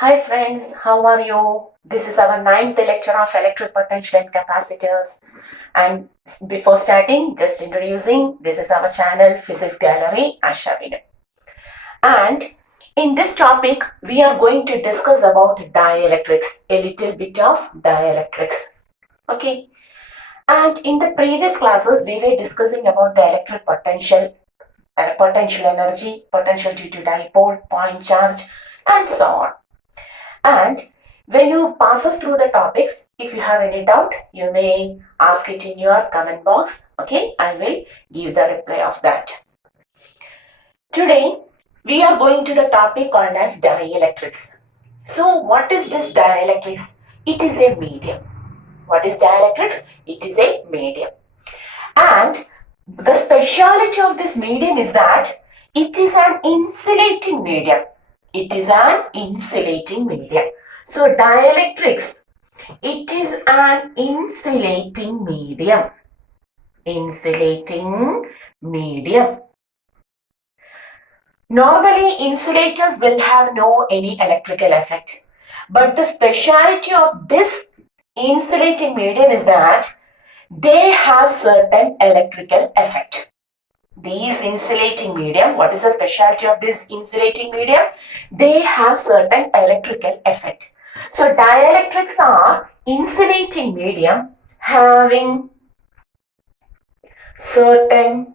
Hi friends, how are you? This is our ninth lecture of electric potential and capacitors. And before starting, just introducing, this is our channel Physics Gallery, Ashavina. And in this topic, we are going to discuss about dielectrics, a little bit of dielectrics. Okay. And in the previous classes, we were discussing about the electric potential, potential energy, potential due to dipole, point charge, and so on. And when you pass us through the topics, if you have any doubt, you may ask it in your comment box. Okay, I will give the reply of that. Today, we are going to the topic called as dielectrics. So, what is this dielectrics? It is a medium. What is dielectrics? It is a medium. And the speciality of this medium is that it is an insulating medium. It is an insulating medium. So dielectrics, it is an insulating medium. Insulating medium. Normally insulators will have no any electrical effect. But the speciality of this insulating medium is that they have certain electrical effect. These insulating medium, what is the specialty of this insulating medium? They have certain electrical effect. So dielectrics are insulating medium having certain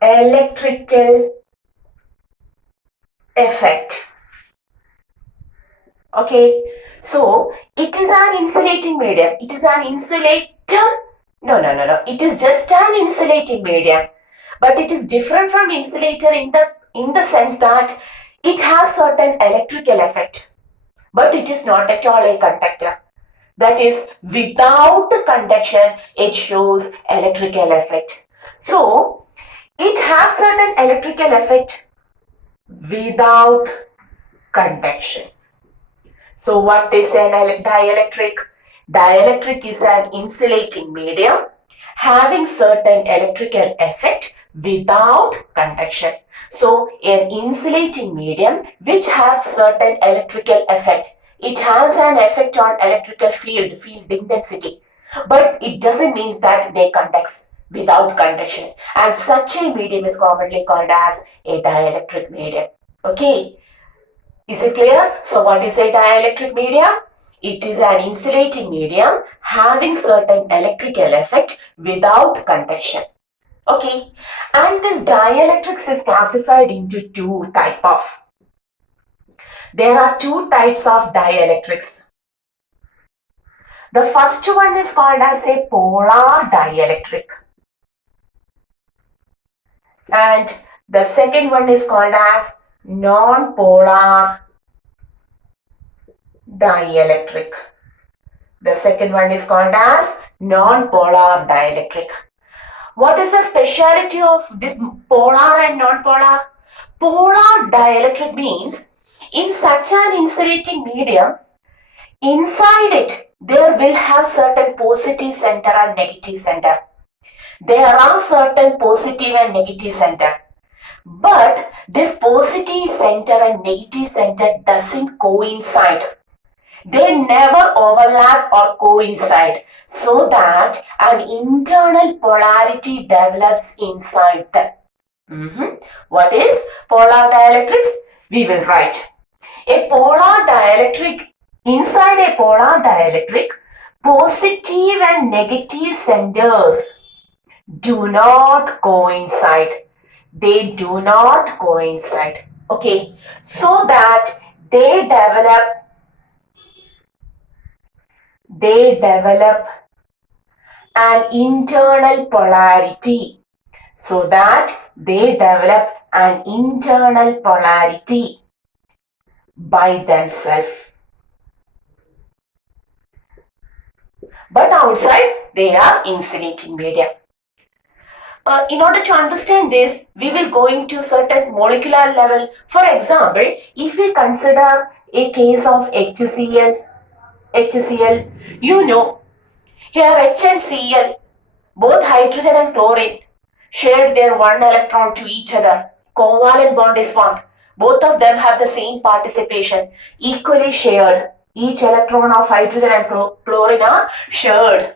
electrical effect. Okay, so it is an insulating medium. It is an insulator. No. It is just an insulating medium. But it is different from insulator in the sense that it has certain electrical effect. But it is not at all a conductor. That is, without conduction, it shows electrical effect. So, it has certain electrical effect without conduction. So, what is an dielectric? Dielectric is an insulating medium having certain electrical effect without conduction. So, an insulating medium which has certain electrical effect. It has an effect on electrical field intensity, but it doesn't mean that they conduct without conduction. And such a medium is commonly called as a dielectric medium. Okay. Is it clear? So what is a dielectric medium? It is an insulating medium having certain electrical effect without conduction. Okay. And this dielectrics is classified into two types of. There are two types of dielectrics. The first one is called as a polar dielectric. And the second one is called as non-polar dielectric. The second one is called as non-polar dielectric. What is the speciality of this polar and non-polar? Polar dielectric means in such an insulating medium, inside it there will have certain positive center and negative center. There are certain positive and negative center. But this positive center and negative center doesn't coincide. They never overlap or coincide, so that an internal polarity develops inside them. What is polar dielectrics? We will write. A polar dielectric, inside a polar dielectric, positive and negative centers do not coincide. They do not coincide. Okay, so that they develop an internal polarity. So that they develop an internal polarity by themselves. But outside, they are insulating medium. In order to understand this, we will go into certain molecular level. For example, if we consider a case of HCl, you know, here H and Cl, both hydrogen and chlorine, shared their one electron to each other. Covalent bond is formed. Both of them have the same participation, equally shared. Each electron of hydrogen and chlorine are shared.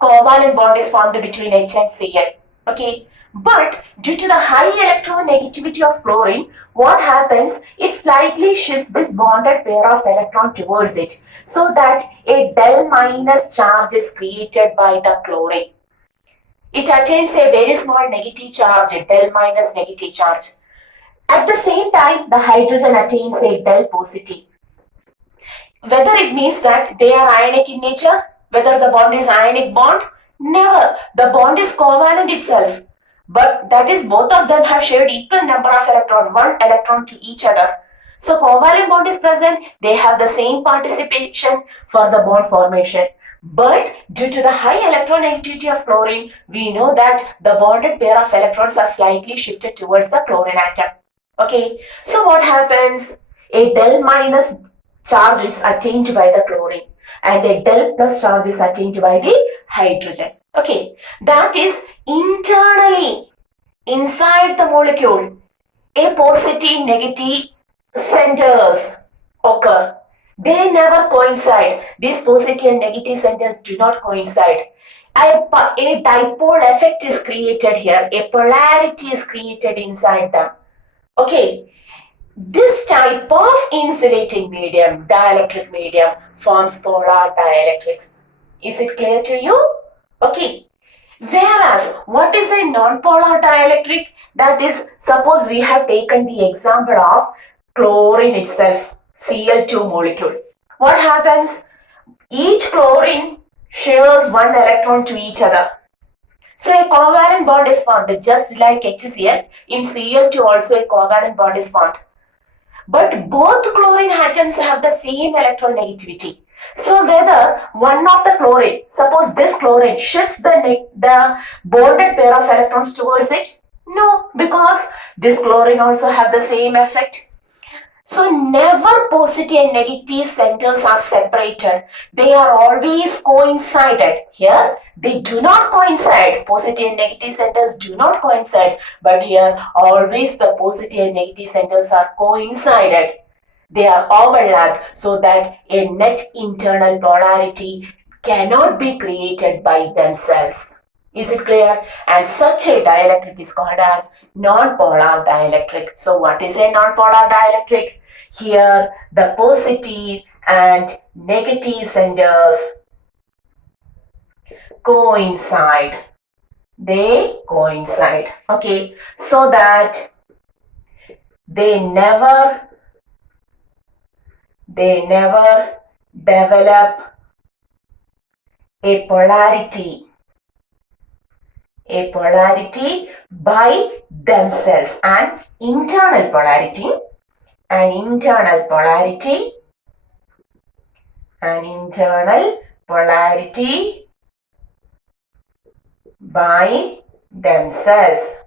Covalent bond is formed between H and Cl. Okay. But due to the high electronegativity of chlorine, what happens? It slightly shifts this bonded pair of electron towards it, so that a del minus charge is created by the chlorine. It attains a very small negative charge, a del minus negative charge. At the same time, the hydrogen attains a del positive. Whether it means that they are ionic in nature, whether the bond is ionic bond, never. The bond is covalent itself. But that is, both of them have shared equal number of electrons, one electron to each other. So covalent bond is present, they have the same participation for the bond formation. But due to the high electronegativity of chlorine, we know that the bonded pair of electrons are slightly shifted towards the chlorine atom. Okay, so what happens? A del minus charge is attained by the chlorine and a del plus charge is attained by the hydrogen. Okay, that is internally inside the molecule, a positive negative centers occur. They never coincide. These positive and negative centers do not coincide. A dipole effect is created here. A polarity is created inside them. Okay, this type of insulating medium, dielectric medium, forms polar dielectrics. Is it clear to you? Okay. Whereas, what is a non-polar dielectric? That is, suppose we have taken the example of chlorine itself, Cl2 molecule. What happens? Each chlorine shares one electron to each other. So a covalent bond is formed, just like HCl. In Cl2 also a covalent bond is formed. But both chlorine atoms have the same electronegativity. So whether one of the chlorine, suppose this chlorine shifts the bonded pair of electrons towards it? No, because this chlorine also have the same effect. So never positive and negative centers are separated. They are always coincided. Here they do not coincide. Positive and negative centers do not coincide. But here always the positive and negative centers are coincided. They are overlapped so that a net internal polarity cannot be created by themselves. Is it clear? And such a dielectric is called as non-polar dielectric. So what is a non-polar dielectric? Here the positive and negative centers coincide. They coincide. Okay. So that they never develop a polarity by themselves, an internal polarity by themselves,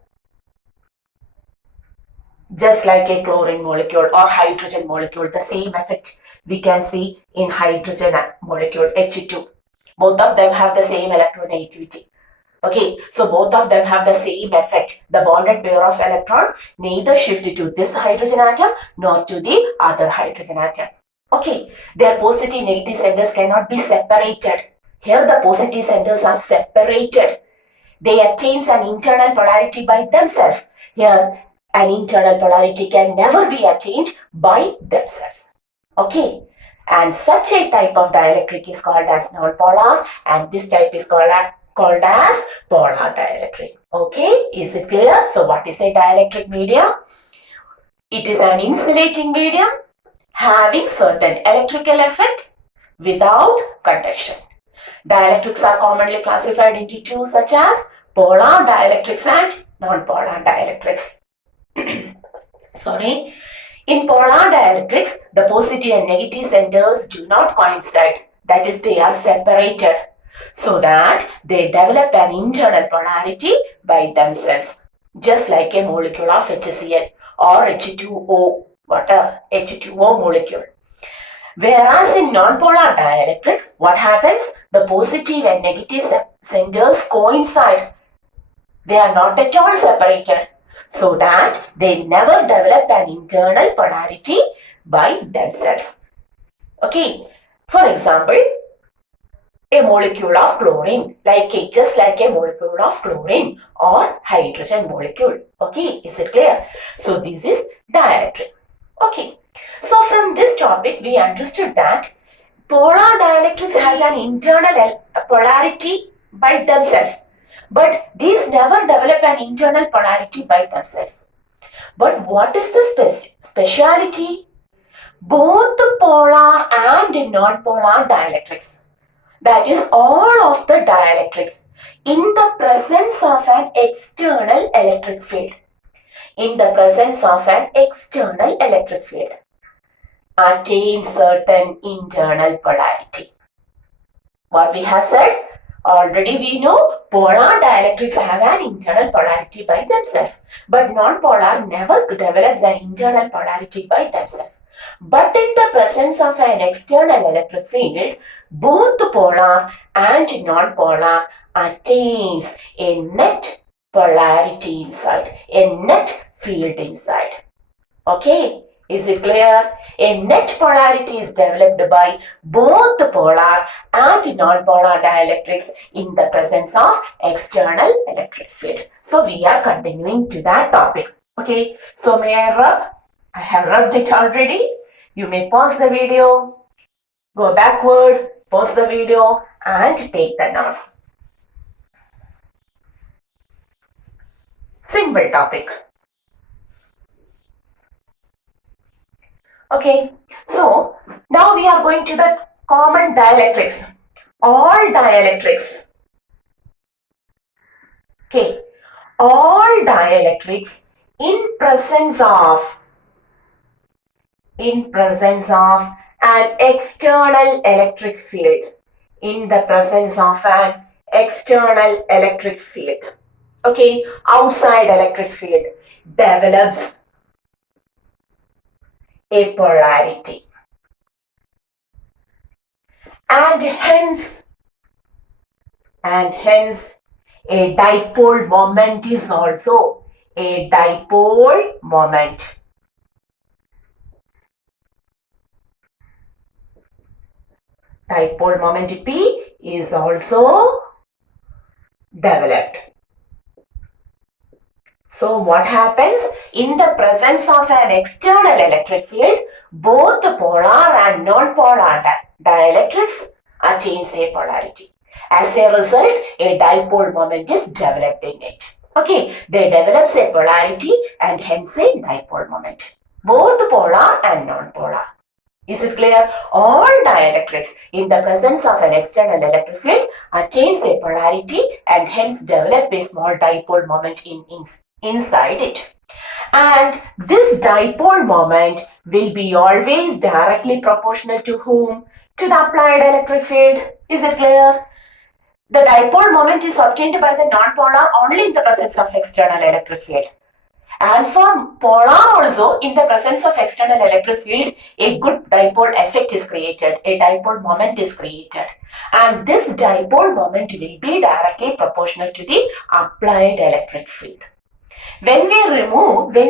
just like a chlorine molecule or hydrogen molecule. The same effect we can see in hydrogen molecule H2. Both of them have the same electronegativity. Okay, so both of them have the same effect. The bonded pair of electron neither shift to this hydrogen atom nor to the other hydrogen atom. Okay, their positive negative centers cannot be separated. Here the positive centers are separated. They attain an internal polarity by themselves. Here an internal polarity can never be attained by themselves. Okay, and such a type of dielectric is called as non-polar, and this type is called as polar dielectric. Okay, is it clear? So what is a dielectric medium? It is an insulating medium having certain electrical effect without conduction. Dielectrics are commonly classified into two, such as polar dielectrics and non-polar dielectrics. Sorry. In polar dielectrics, the positive and negative centers do not coincide. That is, they are separated, so that they develop an internal polarity by themselves, just like a molecule of HCl or H2O, water, H2O molecule. Whereas in non-polar dielectrics, what happens? The positive and negative centers coincide. They are not at all separated. so that they never develop an internal polarity by themselves. Okay, for example, a molecule of chlorine, just like a molecule of chlorine or hydrogen molecule. Okay, is it clear? So this is dielectric. Okay, so from this topic we understood that polar dielectrics has an internal polarity by themselves, but these never develop an internal polarity by themselves. But what is the speciality? Both the polar and non-polar dielectrics, that is all of the dielectrics, in the presence of an external electric field, attain certain internal polarity. What we have said, already we know polar dielectrics have an internal polarity by themselves, but non-polar never develops an internal polarity by themselves. But in the presence of an external electric field, both polar and non-polar attains a net polarity inside, a net field inside. Okay, is it clear? A net polarity is developed by both the polar and non-polar dielectrics in the presence of external electric field. So we are continuing to that topic. Okay, so may I rub? I have rubbed it already. You may pause the video, go backward, pause the video and take the notes. Simple topic. Okay, so now we are going to the common dielectrics. All dielectrics. Okay, all dielectrics in presence of an external electric field. In the presence of an external electric field. Okay, outside electric field develops a polarity, and hence a dipole moment is also a dipole moment. Dipole moment P is also developed. So what happens? In the presence of an external electric field, both the polar and non-polar dielectrics attains a polarity. As a result, a dipole moment is developed in it. Okay, they develops a polarity and hence a dipole moment. Both polar and non-polar. Is it clear? All dielectrics in the presence of an external electric field attains a polarity and hence develop a small dipole moment inside it. And this dipole moment will be always directly proportional to whom? To the applied electric field. Is it clear? The dipole moment is obtained by the non-polar only in the presence of external electric field. And for polar also, in the presence of external electric field, a good dipole effect is created, a dipole moment is created. And this dipole moment will be directly proportional to the applied electric field. When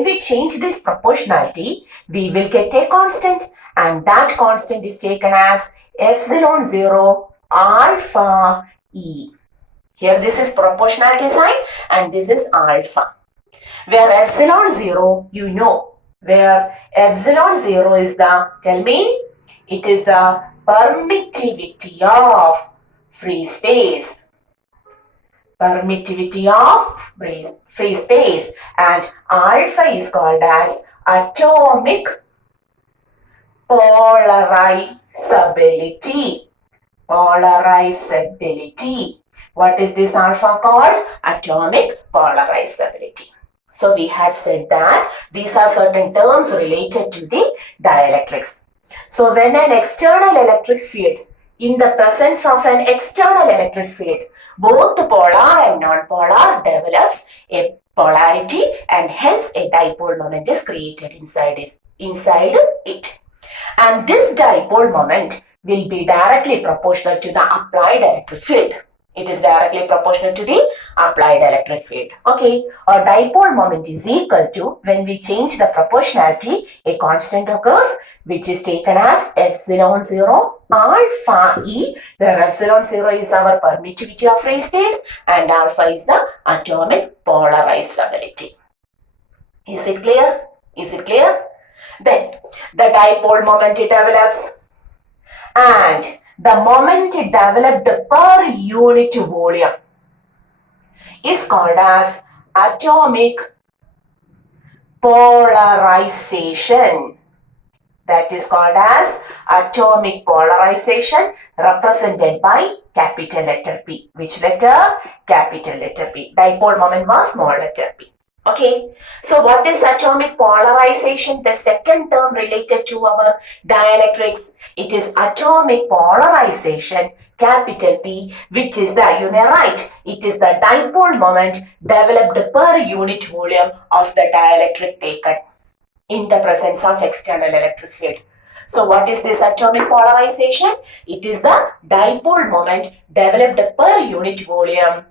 we change this proportionality, we will get a constant, and that constant is taken as epsilon 0 alpha E. Here this is proportionality sign and this is alpha. Where epsilon 0, you know, where epsilon 0 is the, tell me, it is the permittivity of free space. Permittivity of free space, and alpha is called as atomic polarizability. What is this alpha called? Atomic polarizability. So we had said that these are certain terms related to the dielectrics. So when an external electric field, in the presence of an external electric field, both the polar and non-polar develops a polarity and hence a dipole moment is created inside it. And this dipole moment will be directly proportional to the applied electric field. It is directly proportional to the applied electric field. Okay, or dipole moment is equal to, when we change the proportionality, a constant occurs which is taken as epsilon 0 alpha E, where epsilon 0 is our permittivity of free space and alpha is the atomic polarizability. Is it clear? Is it clear? Then the dipole moment develops, and the moment developed per unit volume is called as atomic polarization. That is called as atomic polarization, represented by capital letter P. Which letter? Capital letter P. Dipole moment was small letter p. Okay, so what is atomic polarization? The second term related to our dielectrics. It is atomic polarization, capital P, which is the, you may write, it is the dipole moment developed per unit volume of the dielectric taken in the presence of external electric field. So what is this atomic polarization? It is the dipole moment developed per unit volume.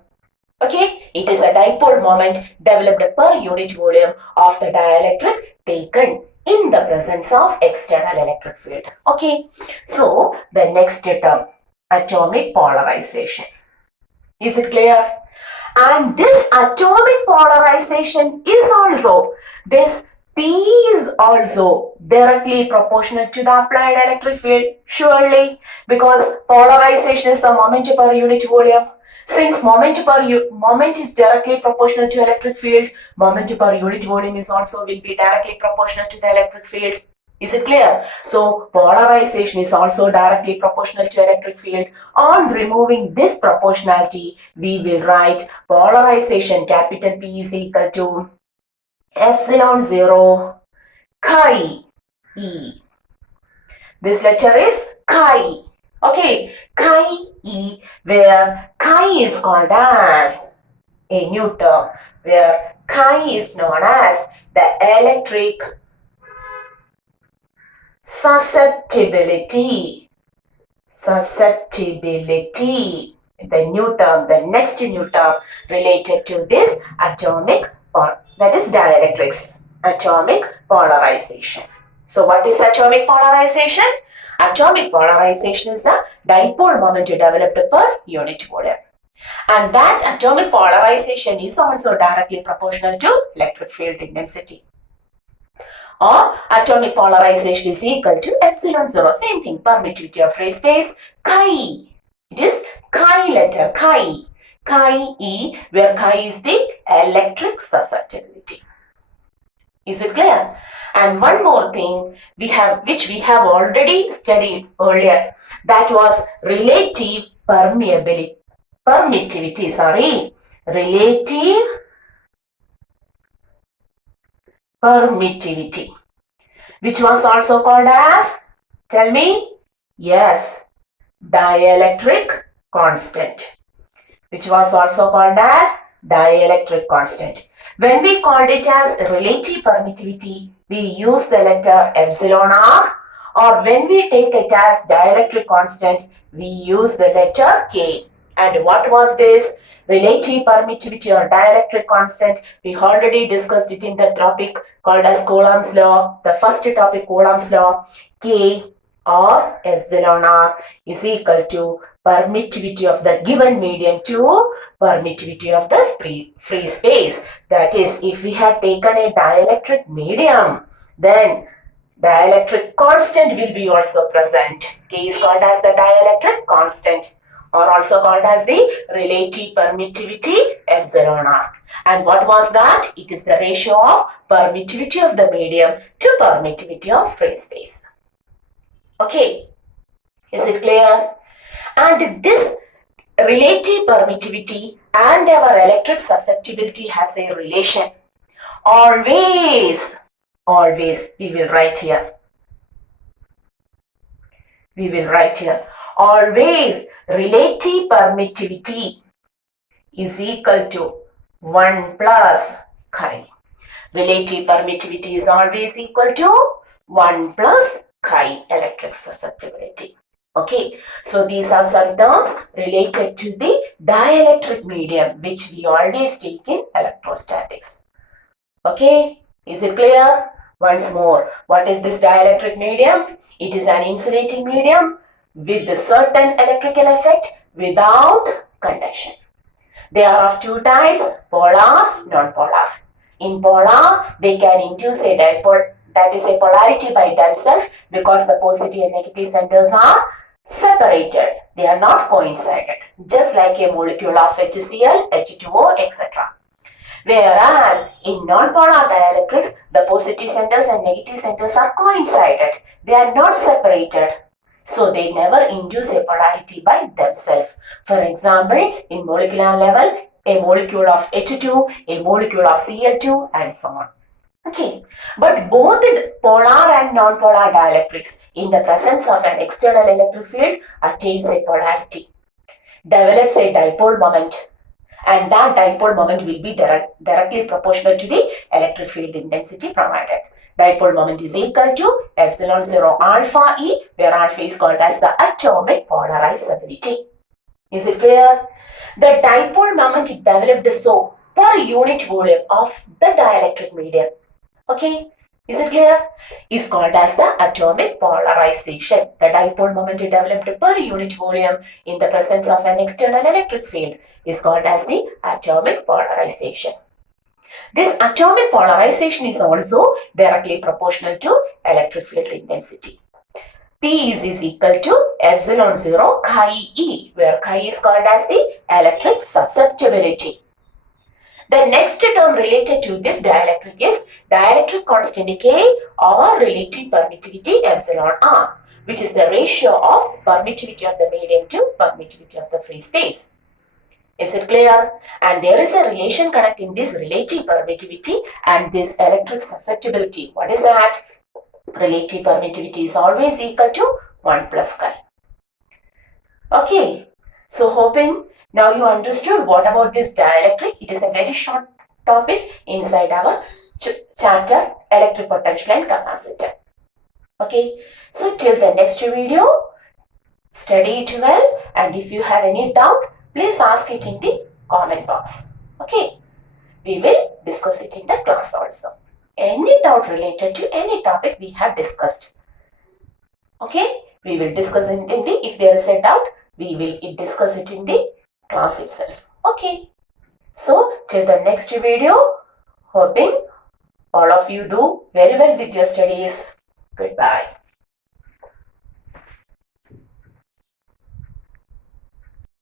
Okay, it is a dipole moment developed per unit volume of the dielectric taken in the presence of external electric field. Okay, so the next term, atomic polarization. Is it clear? And this atomic polarization is also, this P is also directly proportional to the applied electric field, surely, because polarization is the moment per unit volume. Since moment is directly proportional to electric field, moment per unit volume is also will be directly proportional to the electric field. Is it clear? So polarization is also directly proportional to electric field. On removing this proportionality, we will write polarization capital P is equal to epsilon 0 chi E. This letter is chi. Okay, chi E, where chi is called as a new term, where chi is known as the electric susceptibility. Susceptibility, the new term, the next new term related to this atomic, that is dielectrics, atomic polarization. So what is atomic polarization? Atomic polarization is the dipole moment developed per unit volume. And that atomic polarization is also directly proportional to electric field intensity. Or atomic polarization is equal to epsilon 0, same thing, permittivity of free space, chi. It is chi letter, chi. Chi E, where chi is the electric susceptibility. Is it clear? And one more thing which we have already studied earlier, that was relative permittivity, relative permittivity, which was also called as, tell me, yes, dielectric constant, which was also called as dielectric constant. When we called it as relative permittivity, we use the letter epsilon r, or when we take it as dielectric constant, we use the letter K. And what was this? Relative permittivity or dielectric constant, we already discussed it in the topic called as Coulomb's law, the first topic, Coulomb's law. K or epsilon r is equal to permittivity of the given medium to permittivity of the free space. That is, if we had taken a dielectric medium, then dielectric constant will be also present. K is called as the dielectric constant, or also called as the relative permittivity epsilon r. And what was that? It is the ratio of permittivity of the medium to permittivity of free space. Okay, is it clear? And this relative permittivity and our electric susceptibility has a relation. Always, we will write here. Always relative permittivity is equal to 1 plus chi. Relative permittivity is always equal to 1 plus chi electric susceptibility. Okay, so these are some terms related to the dielectric medium, which we always take in electrostatics. Okay, is it clear? Once more, what is this dielectric medium? It is an insulating medium with a certain electrical effect without conduction. They are of two types, polar, non-polar. In polar, they can induce a dipole, that is a polarity by themselves, because the positive and negative centers are separated. They are not coincided, just like a molecule of HCl, H2O, etc. Whereas in non-polar dielectrics, the positive centers and negative centers are coincided. They are not separated. So they never induce a polarity by themselves. For example, in molecular level, a molecule of H2, a molecule of Cl2, and so on. Okay, but both polar and non-polar dielectrics in the presence of an external electric field attains a polarity, develops a dipole moment, and that dipole moment will be directly proportional to the electric field intensity provided. Dipole moment is equal to epsilon 0 alpha E, where alpha is called as the atomic polarizability. Is it clear? The dipole moment is developed so per unit volume of the dielectric medium. Okay, is it clear? Is called as the atomic polarization. The dipole moment developed per unit volume in the presence of an external electric field is called as the atomic polarization. This atomic polarization is also directly proportional to electric field intensity. P is equal to epsilon 0 chi E, where chi is called as the electric susceptibility. The next term related to this dielectric is dielectric constant K or relative permittivity epsilon R, which is the ratio of permittivity of the medium to permittivity of the free space. Is it clear? And there is a relation connecting this relative permittivity and this electric susceptibility. What is that? Relative permittivity is always equal to 1 plus chi. Okay, so hoping now you understood what about this dielectric. It is a very short topic inside our chapter electric potential and capacitor. Okay, so till the next video, study it well, and if you have any doubt, please ask it in the comment box. Okay, we will discuss it in the class also. Any doubt related to any topic we have discussed. Okay, we will discuss it in the, if there is a doubt, we will discuss it in the class itself. Okay, so till the next video, hoping all of you do very well with your studies. Goodbye.